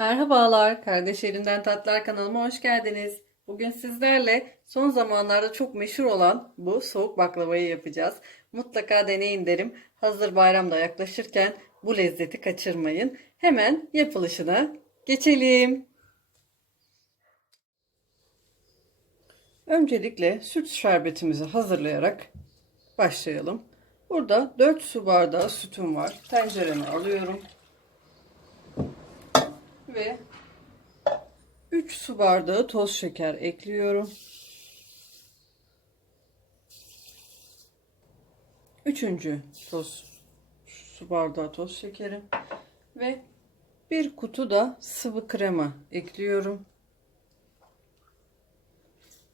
Merhabalar, Kardeş Elinden Tatlar kanalıma hoş geldiniz. Bugün sizlerle son zamanlarda çok meşhur olan bu soğuk baklavayı yapacağız. Mutlaka deneyin derim. Hazır bayramda yaklaşırken bu lezzeti kaçırmayın. Hemen yapılışına geçelim. Öncelikle süt şerbetimizi hazırlayarak başlayalım. Burada 4 su bardağı sütüm var. Tencereme alıyorum. Ve 3 su bardağı toz şeker ekliyorum. Üçüncü toz su bardağı toz şekerim ve bir kutu da sıvı krema ekliyorum.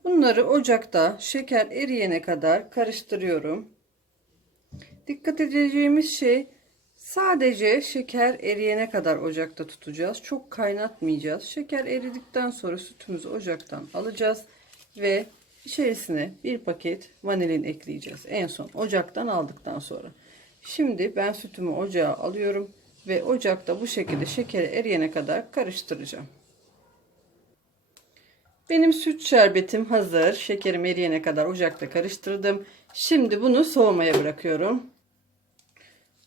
Bunları ocakta şeker eriyene kadar karıştırıyorum. Dikkat edeceğimiz şey sadece şeker eriyene kadar ocakta tutacağız. Çok kaynatmayacağız. Şeker eridikten sonra sütümüzü ocaktan alacağız ve içerisine bir paket vanilin ekleyeceğiz. En son ocaktan aldıktan sonra. Şimdi ben sütümü ocağa alıyorum ve ocakta bu şekilde şekeri eriyene kadar karıştıracağım. Benim süt şerbetim hazır. Şekerim eriyene kadar ocakta karıştırdım. Şimdi bunu soğumaya bırakıyorum.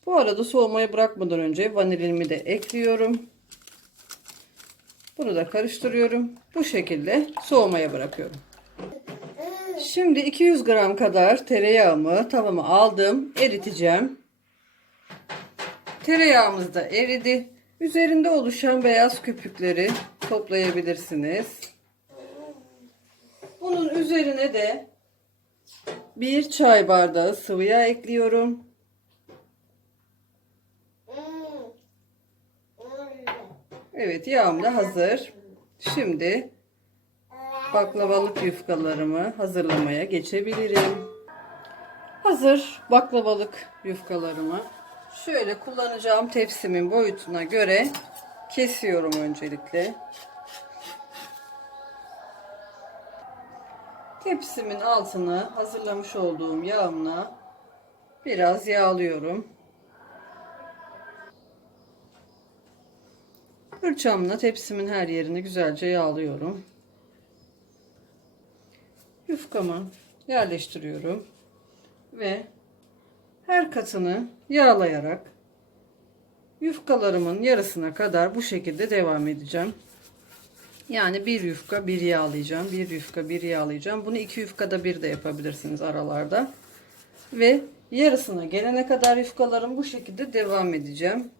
Bu arada soğumaya bırakmadan önce vanilimi de ekliyorum. Bunu da karıştırıyorum. Bu şekilde soğumaya bırakıyorum. Şimdi 200 gram kadar tereyağımı tavama aldım. Eriteceğim. Tereyağımız da eridi. Üzerinde oluşan beyaz köpükleri toplayabilirsiniz. Bunun üzerine de bir çay bardağı sıvı yağ ekliyorum. Evet yağım da hazır. Şimdi baklavalık yufkalarımı hazırlamaya geçebilirim. Hazır baklavalık yufkalarımı şöyle kullanacağım tepsimin boyutuna göre kesiyorum öncelikle. Tepsimin altını hazırlamış olduğum yağımla biraz yağlıyorum. Fırçamla tepsimin her yerini güzelce yağlıyorum. Yufkamı yerleştiriyorum ve her katını yağlayarak yufkalarımın yarısına kadar bu şekilde devam edeceğim. Yani bir yufka bir yağlayacağım. Bir yufka bir yağlayacağım. Bunu iki yufkada bir de yapabilirsiniz aralarda. Ve yarısına gelene kadar yufkalarım bu şekilde devam edeceğim.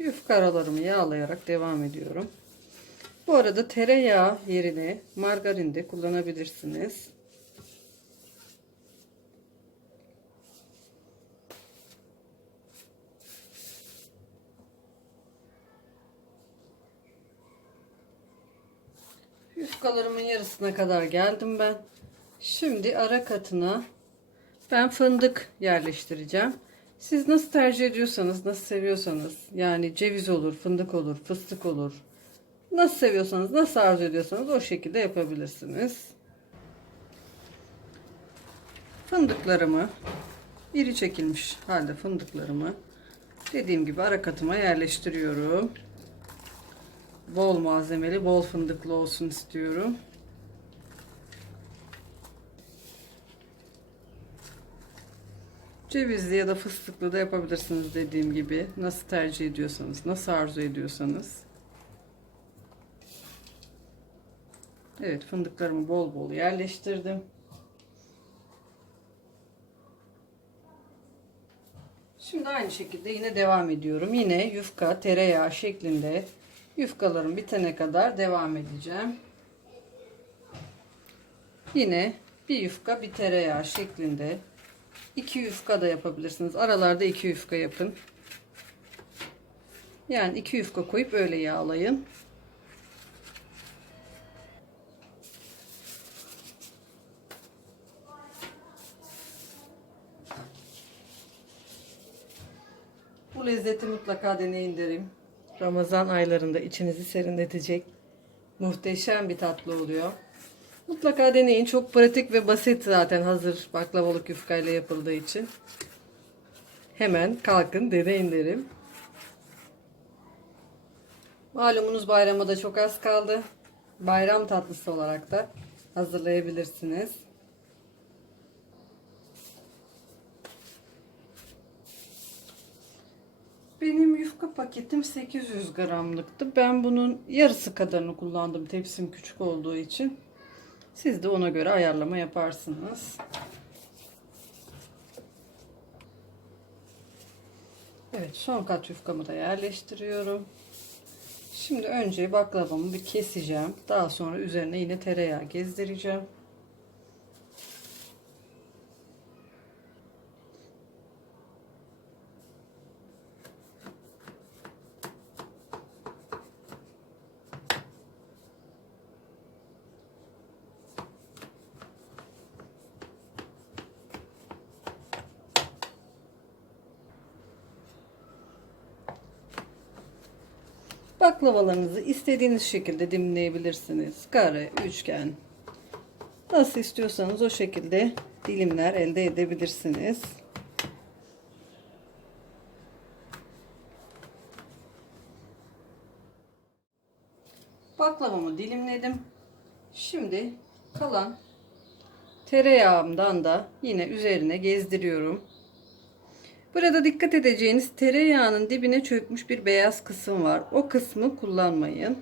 Yufka aralarımı yağlayarak devam ediyorum. Bu arada tereyağı yerine margarin de kullanabilirsiniz. Yufkalarımın yarısına kadar geldim ben. Şimdi ara katına ben fındık yerleştireceğim. Siz nasıl tercih ediyorsanız, nasıl seviyorsanız, yani ceviz olur, fındık olur, fıstık olur. Nasıl seviyorsanız, nasıl arzu ediyorsanız o şekilde yapabilirsiniz. Fındıklarımı, iri çekilmiş halde fındıklarımı dediğim gibi ara katıma yerleştiriyorum. Bol malzemeli, bol fındıklı olsun istiyorum. Cevizli ya da fıstıklı da yapabilirsiniz dediğim gibi. Nasıl tercih ediyorsanız, nasıl arzu ediyorsanız. Evet fındıklarımı bol bol yerleştirdim. Şimdi aynı şekilde yine devam ediyorum. Yine yufka, tereyağı şeklinde yufkalarım bitene kadar devam edeceğim. Yine bir yufka bir tereyağı şeklinde 2 yufka da yapabilirsiniz. Aralarda 2 yufka yapın. Yani 2 yufka koyup öyle yağlayın. Bu lezzeti mutlaka deneyin derim. Ramazan aylarında içinizi serinletecek muhteşem bir tatlı oluyor. Mutlaka deneyin. Çok pratik ve basit zaten hazır baklavalık yufkayla yapıldığı için. Hemen kalkın deneyin derim. Malumunuz bayrama da çok az kaldı. Bayram tatlısı olarak da hazırlayabilirsiniz. Benim yufka paketim 800 gramlıktı. Ben bunun yarısı kadarını kullandım. Tepsim küçük olduğu için. Siz de ona göre ayarlama yaparsınız. Evet son kat yufkamı da yerleştiriyorum. Şimdi önce baklavamı bir keseceğim. Daha sonra üzerine yine tereyağı gezdireceğim. Baklavalarınızı istediğiniz şekilde dilimleyebilirsiniz. Kare, üçgen. Nasıl istiyorsanız o şekilde dilimler elde edebilirsiniz. Baklavamı dilimledim. Şimdi kalan tereyağımdan da yine üzerine gezdiriyorum. Burada dikkat edeceğiniz tereyağının dibine çökmüş bir beyaz kısım var. O kısmı kullanmayın.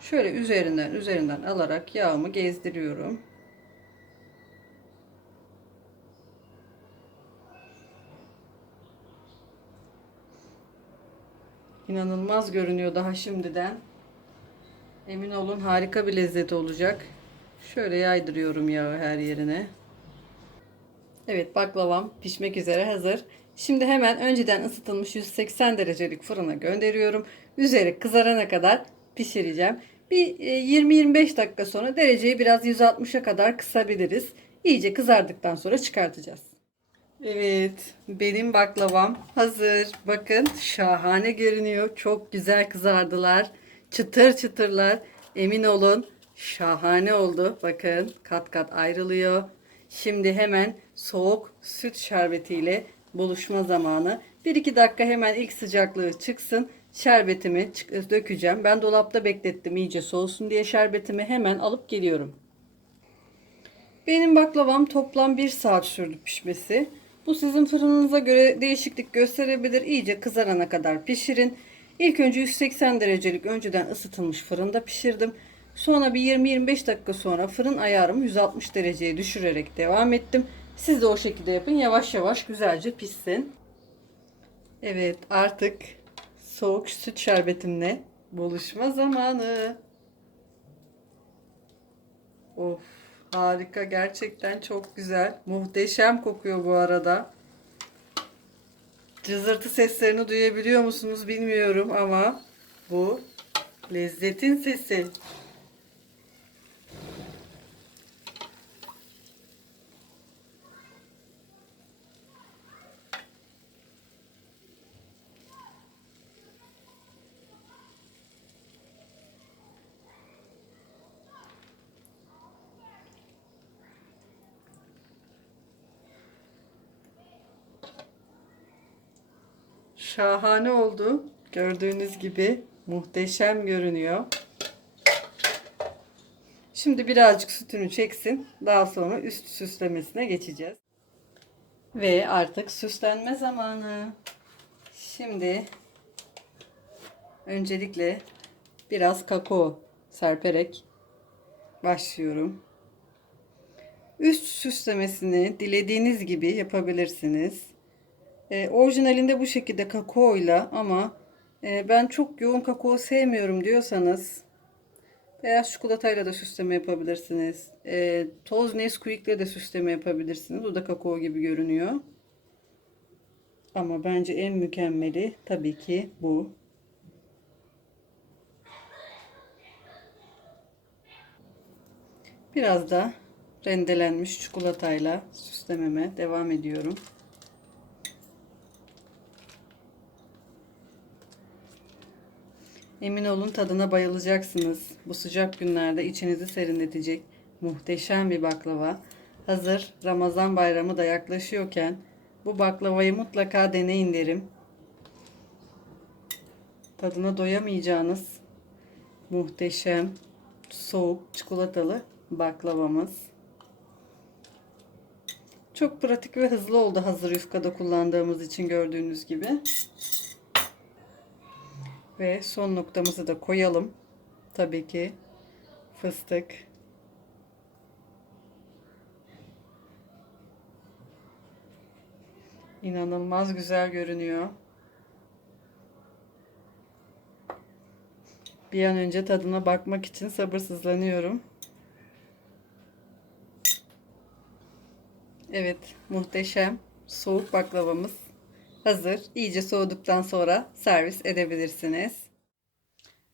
Şöyle üzerinden üzerinden alarak yağımı gezdiriyorum. İnanılmaz görünüyor daha şimdiden. Emin olun harika bir lezzet olacak. Şöyle yaydırıyorum yağı her yerine. Evet baklavam pişmek üzere hazır. Şimdi hemen önceden ısıtılmış 180 derecelik fırına gönderiyorum. Üzeri kızarana kadar pişireceğim. Bir 20-25 dakika sonra dereceyi biraz 160'a kadar kısabiliriz. İyice kızardıktan sonra çıkartacağız. Evet benim baklavam hazır. Bakın şahane görünüyor. Çok güzel kızardılar. Çıtır çıtırlar. Emin olun şahane oldu. Bakın kat kat ayrılıyor. Şimdi hemen soğuk süt şerbetiyle buluşma zamanı. 1-2 dakika hemen ilk sıcaklığı çıksın. Şerbetimi dökeceğim. Ben dolapta beklettim iyice soğusun diye şerbetimi hemen alıp geliyorum. Benim baklavam toplam 1 saat sürdü pişmesi. Bu sizin fırınınıza göre değişiklik gösterebilir. İyice kızarana kadar pişirin. İlk önce 180 derecelik önceden ısıtılmış fırında pişirdim. Sonra bir 20-25 dakika sonra fırın ayarımı 160 dereceye düşürerek devam ettim. Siz de o şekilde yapın. Yavaş yavaş güzelce pişsin. Evet artık soğuk süt şerbetimle buluşma zamanı. Of harika gerçekten çok güzel. Muhteşem kokuyor bu arada. Cızırtı seslerini duyabiliyor musunuz bilmiyorum ama bu lezzetin sesi. Şahane oldu. Gördüğünüz gibi muhteşem görünüyor. Şimdi birazcık sütünü çeksin. Daha sonra üst süslemesine geçeceğiz. Ve artık süslenme zamanı. Şimdi öncelikle biraz kakao serperek başlıyorum. Üst süslemesini dilediğiniz gibi yapabilirsiniz. E, orijinalinde bu şekilde kakaoyla ama e, ben çok yoğun kakao sevmiyorum diyorsanız beyaz çikolatayla da süsleme yapabilirsiniz. E, toz Nesquik'le de süsleme yapabilirsiniz. O da kakao gibi görünüyor. Ama bence en mükemmeli tabii ki bu. Biraz da rendelenmiş çikolatayla süslememe devam ediyorum. Emin olun tadına bayılacaksınız. Bu sıcak günlerde içinizi serinletecek muhteşem bir baklava. Hazır Ramazan bayramı da yaklaşıyorken bu baklavayı mutlaka deneyin derim. Tadına doyamayacağınız muhteşem soğuk çikolatalı baklavamız. Çok pratik ve hızlı oldu hazır yufkada kullandığımız için gördüğünüz gibi. Ve son noktamızı da koyalım. Tabii ki fıstık. İnanılmaz güzel görünüyor. Bir an önce tadına bakmak için sabırsızlanıyorum. Evet, muhteşem soğuk baklavamız hazır. İyice soğuduktan sonra servis edebilirsiniz.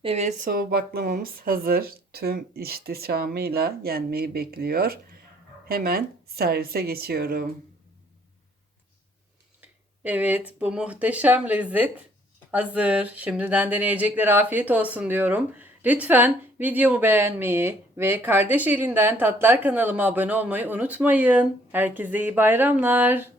Evet, soğuk baklavamız hazır. Tüm ihtişamıyla yenmeyi bekliyor. Hemen servise geçiyorum. Evet, bu muhteşem lezzet hazır. Şimdiden deneyeceklere afiyet olsun diyorum. Lütfen videomu beğenmeyi ve kardeş elinden tatlar kanalıma abone olmayı unutmayın. Herkese iyi bayramlar.